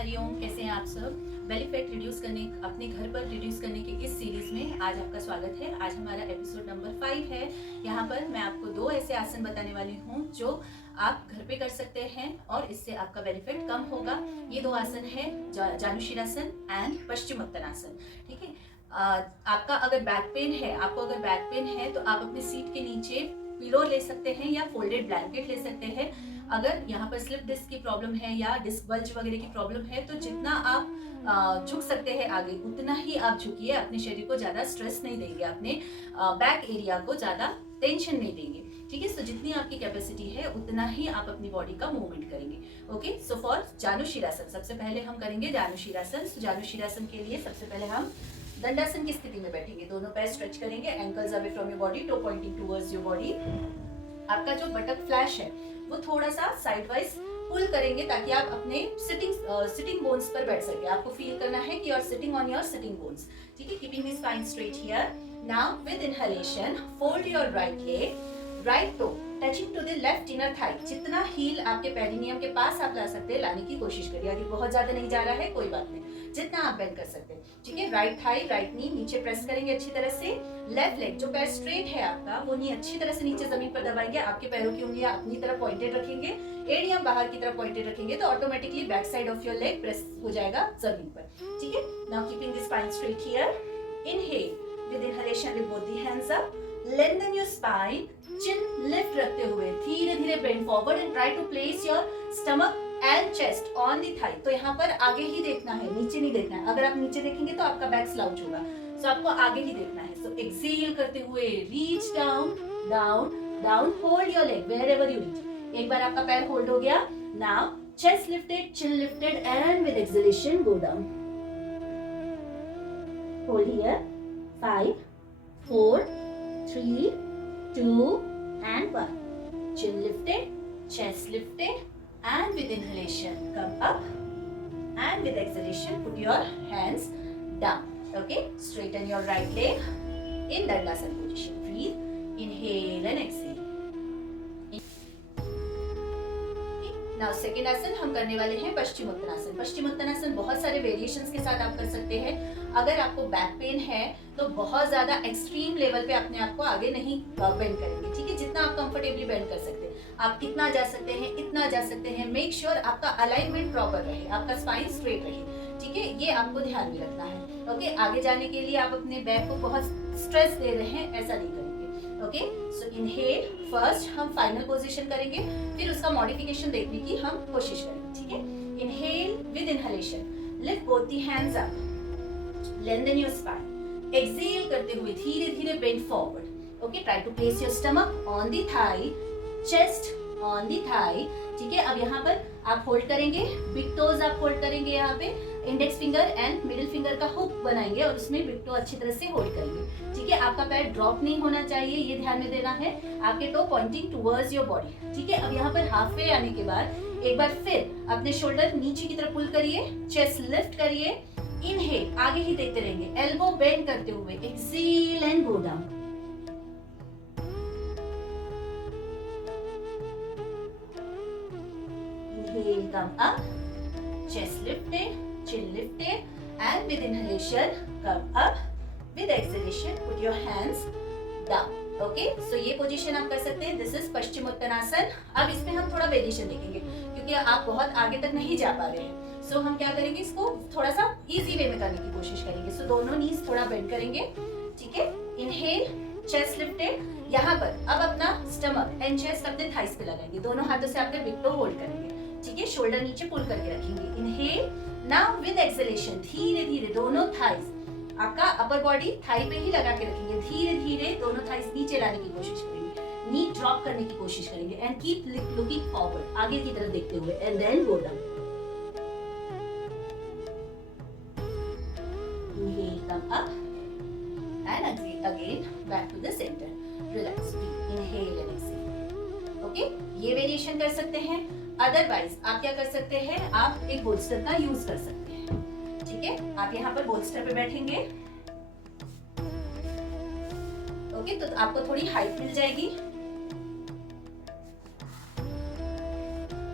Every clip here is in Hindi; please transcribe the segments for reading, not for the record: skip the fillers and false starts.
हरिओम, कैसे हैं आप सब। बेली फैट रिड्यूस करने, अपने घर पर रिड्यूस करने के इस सीरीज में आज आपका स्वागत है। आज हमारा एपिसोड नंबर 5 है। यहाँ पर मैं आपको 2 ऐसे आसन बताने वाली हूँ जो आप घर पे कर सकते हैं और इससे आपका बेनिफिट कम होगा। ये 2 आसन है जानुशिरासन एंड पश्चिमोत्तानासन। ठीक है। आपका अगर बैक पेन है, तो आप अपने सीट के नीचे पिलो ले सकते हैं या फोल्डेड ब्लैंकेट ले सकते हैं। अगर यहाँ पर स्लिप डिस्क की प्रॉब्लम है या डिस्क बल्ज वगैरह की प्रॉब्लम है तो जितना आप झुक सकते हैं आगे उतना ही आप झुकिए। अपने शरीर को ज्यादा स्ट्रेस नहीं देंगे, अपने बैक एरिया को ज्यादा टेंशन नहीं देंगे। ठीक है। सो जितनी आपकी कैपेसिटी है उतना ही आप अपनी बॉडी का मूवमेंट करेंगे। ओके। सो फॉर जानुशिरासन सबसे पहले हम करेंगे जानुशिरासन। सो जानुशिरासन के लिए सबसे पहले हम दंडासन की स्थिति में बैठेंगे। दोनों पैर स्ट्रेच करेंगे, ankles away from your body, toe pointing towards your body. आपका जो बटक फ्लैश है वो थोड़ा सा साइड वाइज पुल करेंगे ताकि आप अपने सिटिंग बोन्स पर बैठ सके। आपको फील करना है कि you are sitting on your sitting bones. ठीक है। Keeping the spine straight here. Now with inhalation fold your right leg, right toe touching to the left inner thigh. जितना हील आपके पेरिनियम के पास आप ला सकते हैं लाने की कोशिश करिए। अगर बहुत ज्यादा नहीं जा रहा है कोई बात नहीं, जितना आप बेंड कर सकते हैं। ठीक है। राइट थाई, राइट नी नीचे प्रेस करेंगे अच्छी तरह से। लेफ्ट लेग जो पैर स्ट्रेट है आपका वो नी अच्छी तरह से नीचे जमीन पर दबाएंगे। आपके पैरों की उंगलियां अपनी तरफ पॉइंटेड रखेंगे, एड़ियां बाहर की तरफ पॉइंटेड रखेंगे तो automatically back side of your leg press हो जाएगा जमीन पर। ठीक है। Now keeping the spine straight here. Inhale with inhalation with both the hands up, lengthen your spine, chin lift रखते हुए धीरे धीरे bend forward and try to place your stomach and chest on the thigh. तो यहाँ पर आगे ही देखना है, नीचे नहीं देखना है। अगर आप नीचे देखेंगे तो आपका बैक स्लाउच होगा। सो आपको आगे ही देखना है। सो एक्सेल करते हुए reach down down down, hold your leg wherever you reach. एक बार आपका पैर होल्ड हो गया। Now chest lifted, chin lifted and with acceleration go down. Hold here. 5 4 3 2 and 1. Chin lifted, chest lifted, and with inhalation come up, and with exhalation put your hands down. Okay, straighten your right leg in Dandasana position. Breathe, inhale and exhale. Now second आसन हम करने वाले हैं पश्चिमोत्तानासन। पश्चिमोत्तानासन बहुत सारे वेरिएशंस के साथ आप कर सकते हैं। अगर आपको बैक पेन है तो बहुत ज्यादा एक्सट्रीम लेवल पे अपने आप को आगे नहीं बेंड करेंगे। ठीक है। जितना आप कंफर्टेबली बेंड कर सकते हैं आप इतना जा सकते हैं, इतना जा सकते हैं। मेक श्योर आपका अलाइनमेंट प्रॉपर रहे, आपका स्पाइन स्ट्रेट रहे। ठीक है। ये आपको ध्यान में रखना है। ओके। आगे जाने के लिए आप अपने बैक को बहुत स्ट्रेस दे रहे हैं, ऐसा नहीं करेंगे। ओके। सो इनहेल फर्स्ट हम फाइनल पोजीशन करेंगे, फिर उसका मॉडिफिकेशन देखने की हम कोशिश करेंगे। ठीक है। Inhale with inhalation lift both the hands up, lengthen your spine. Exhale करते हुए धीरे धीरे bend forward. Okay. Try to place your stomach on the thigh, chest on the thigh. ठीक है। अब यहाँ पर आप होल्ड करेंगे, बिग टोज आप होल्ड करेंगे। यहाँ पे index finger and middle finger का हुक बनाएंगे और उसमें बिग टो अच्छी तरह से होल्ड करेंगे। ठीक है। आपका पैर ड्रॉप नहीं होना चाहिए, ये ध्यान में देना है। आपके toe pointing towards your body. ठीक है। अब यहाँ पर हाफ वे आने के बाद एक बार फिर अपने शोल्डर नीचे की तरफ पुल करिए, चेस्ट लिफ्ट करिए। इनहेल आगे ही देखते रहेंगे, एल्बो बेंड करते हुए। Exhale and go down. Inhale, come up, chest lifted, chin lifted, and with inhalation come up, with exhalation put your hands down. Okay, so ये पोजीशन आप कर सकते हैं। This is Paschimottanasana. अब इसमें हम थोड़ा वेरिएशन देखेंगे क्योंकि आप बहुत आगे तक नहीं जा पा रहे हैं। सो हम क्या करेंगे, इसको थोड़ा सा इजी वे में करने की कोशिश करेंगे। सो दोनों नीज थोड़ा बेंड करेंगे। ठीक है। Inhale, chest lifted. यहाँ पर अब अपना स्टमक एंड चेस्ट अपने थाइस पे लगाएंगे। दोनों हाथों से आपने बिग टो होल्ड करेंगे। ठीक है। शोल्डर नीचे पुल करके रखेंगे। इनहेल। नाउ विद एक्सेलेशन धीरे धीरे दोनों थाइस आपका अपर बॉडी थाई पे ही लगा के रखेंगे। धीरे धीरे दोनों थाइस नीचे लाने की कोशिश करेंगे, नी ड्रॉप करने की कोशिश करेंगे एंड कीप लुकिंग फॉरवर्ड, आगे की तरफ देखते हुए। And then go down. Inhale, come up and again back to the centre. Relax, inhale and exhale. Okay. ये वेरिएशन कर सकते हैं। अदरवाइज आप क्या कर सकते हैं, आप एक बोल्स्टर का यूज कर सकते हैं। ठीक है। आप यहाँ पर बोल्स्टर पे बैठेंगे। ओके। तो आपको थोड़ी हाइट मिल जाएगी।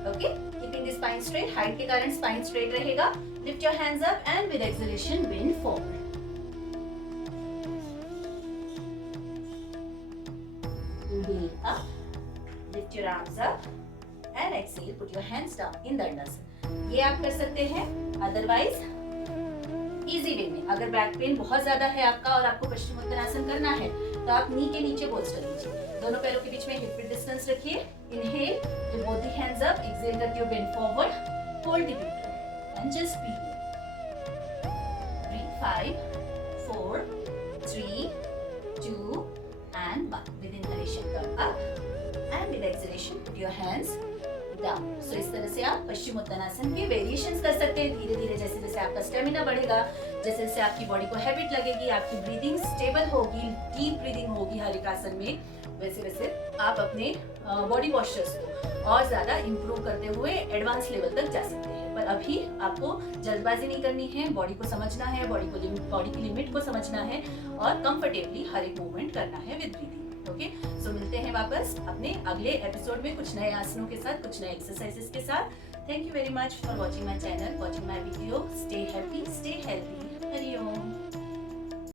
Okay. Keeping the spine straight, height के कारण स्पाइन स्ट्रेट रहेगा. Lift your hands up and with acceleration bend forward. Inhale up, lift your arms up and exhale, put your hands down in Dandasana. ये आप कर सकते हैं. अदरवाइज इजी वे में अगर बैक पेन बहुत ज्यादा है आपका और आपको पश्चिमोत्तानासन करना है तो आप नी के नीचे बोल्स्टर लीजिए. दोनों पैरों के बीच में हिप विड्थ डिस्टेंस रखिए. Inhale with both the hands up, exhale करके you bend forward, hold the breath and just breathe. Breathe 5 4 3 2 and 1. With inhalation come up and with exhalation put your hands down. So इस तरह से आप पश्चिमोत्तानासन के वेरिएशंस कर सकते हैं धीरे धीरे. जैसे जैसे आपका स्टेमिना बढ़ेगा, जैसे जैसे आपकी बॉडी को हैबिट लगेगी, आपकी ब्रीदिंग स्टेबल होगी, डीप ब्रीदिंग होगी हर एक आसन में, वैसे वैसे आप अपने बॉडी पोस्चर्स को और ज्यादा इंप्रूव करते हुए एडवांस लेवल तक जा सकते हैं. पर अभी आपको जल्दबाजी नहीं करनी है. बॉडी को समझना है, बॉडी की लिमिट को समझना है और कंफर्टेबली हर एक मूवमेंट करना है विद ब्रीदिंग. ओके, सो मिलते हैं वापस अपने अगले एपिसोड में कुछ नए आसनों के साथ, कुछ नए एक्सरसाइजेस के साथ. Thank you very much for watching my channel, watching my video. Stay happy, stay healthy. Hari Om.